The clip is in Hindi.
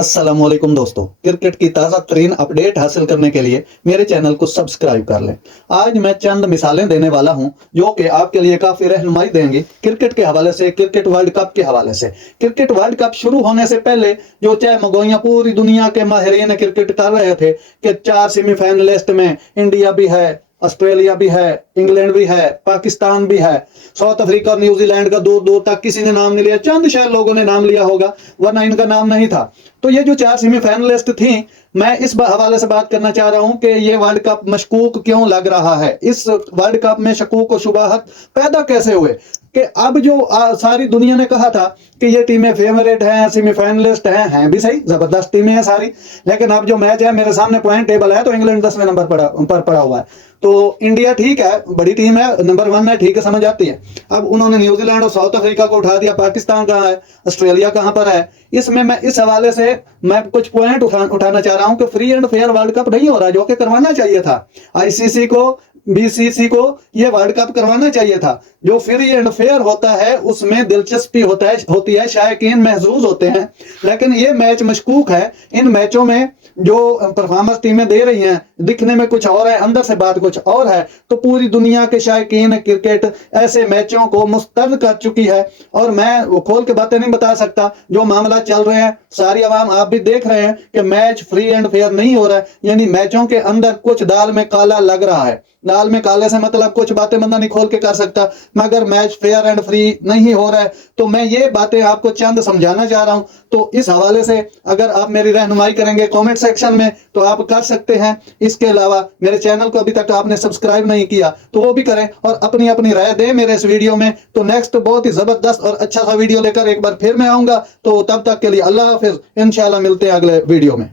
अस्सलामुअलैकुम दोस्तों, क्रिकेट की ताज़ा तरीन अपडेट हासिल करने के लिए मेरे चैनल को सब्सक्राइब कर लें। आज मैं चंद मिसालें देने वाला हूं जो कि आपके लिए काफ़ी रहनुमाई देंगी क्रिकेट के हवाले से, क्रिकेट वर्ल्ड कप के हवाले से। क्रिकेट वर्ल्ड कप शुरू होने से पहले जो चाहे मगोइयां पूरी दुनिया के माहिरीन क्रिकेट कर रहे थे कि 4 सेमीफाइनलिस्ट में इंडिया भी है, ऑस्ट्रेलिया भी है, इंग्लैंड भी है, पाकिस्तान भी है, साउथ अफ्रीका और न्यूजीलैंड का दूर दूर तक किसी ने नाम नहीं लिया। चंद शायद लोगों ने नाम लिया होगा, वरना इनका नाम नहीं था। तो ये जो 4 सेमीफाइनलिस्ट थी, मैं इस हवाले से बात करना चाह रहा हूं कि ये वर्ल्ड कप मशकूक क्यों लग रहा है, इस वर्ल्ड कप में शकूक और शुबहत पैदा कैसे हुए कि अब जो सारी दुनिया ने कहा था कि ये टीमें फेवरेट हैं, सेमीफाइनलिस्ट हैं भी सही, जबरदस्त टीमें हैं सारी, लेकिन अब जो मैच है मेरे सामने पॉइंट टेबल है तो इंग्लैंड 10वें नंबर पर पड़ा हुआ है। तो इंडिया ठीक है, बड़ी टीम है, नंबर 1 है, ठीक है, समझ आती है। अब उन्होंने न्यूजीलैंड और साउथ अफ्रीका को उठा दिया, पाकिस्तान कहाँ है, ऑस्ट्रेलिया कहाँ पर है। इसमें मैं इस हवाले से मैं कुछ पॉइंट उठाना चाह रहा हूं कि free and fair world cup नहीं हो रहा, जो कि करवाना चाहिए था। आईसीसी को, बीसीसी को ये वर्ल्ड कप करवाना चाहिए था। जो फ्री एंड फेयर होता है उसमें दिलचस्पी होती है, शायकीन महसूस होते हैं, लेकिन ये मैच मशकूक है। इन मैचों में जो परफॉर्मेंस टीमें दे रही हैं दिखने में कुछ और है, अंदर से बात कुछ और है। तो पूरी दुनिया के शायकीन क्रिकेट ऐसे मैचों को मुस्तरद कर चुकी है, और मैं खोल के बातें नहीं बता सकता। जो मामला चल रहे हैं सारी आवाम आप भी देख रहे हैं कि मैच फ्री एंड फेयर नहीं हो रहा है, यानी मैचों के अंदर कुछ दाल में काला लग रहा है। दाल में काले से मतलब कुछ बातें बंदा नहीं खोल के कर सकता, मगर मैच फेयर एंड फ्री नहीं हो रहा है। तो मैं ये बातें आपको चंद समझाना चाह रहा हूं। तो इस हवाले से अगर आप मेरी रहनुमाई करेंगे कमेंट सेक्शन में तो आप कर सकते हैं। इसके अलावा मेरे चैनल को अभी तक आपने सब्सक्राइब नहीं किया तो वो भी करें, और अपनी अपनी राय दें मेरे इस वीडियो में। तो नेक्स्ट बहुत ही जबरदस्त और अच्छा सा वीडियो लेकर एक बार फिर मैं आऊंगा। तो तब तक के लिए अल्लाह हाफिज, इंशाल्लाह मिलते हैं अगले वीडियो में।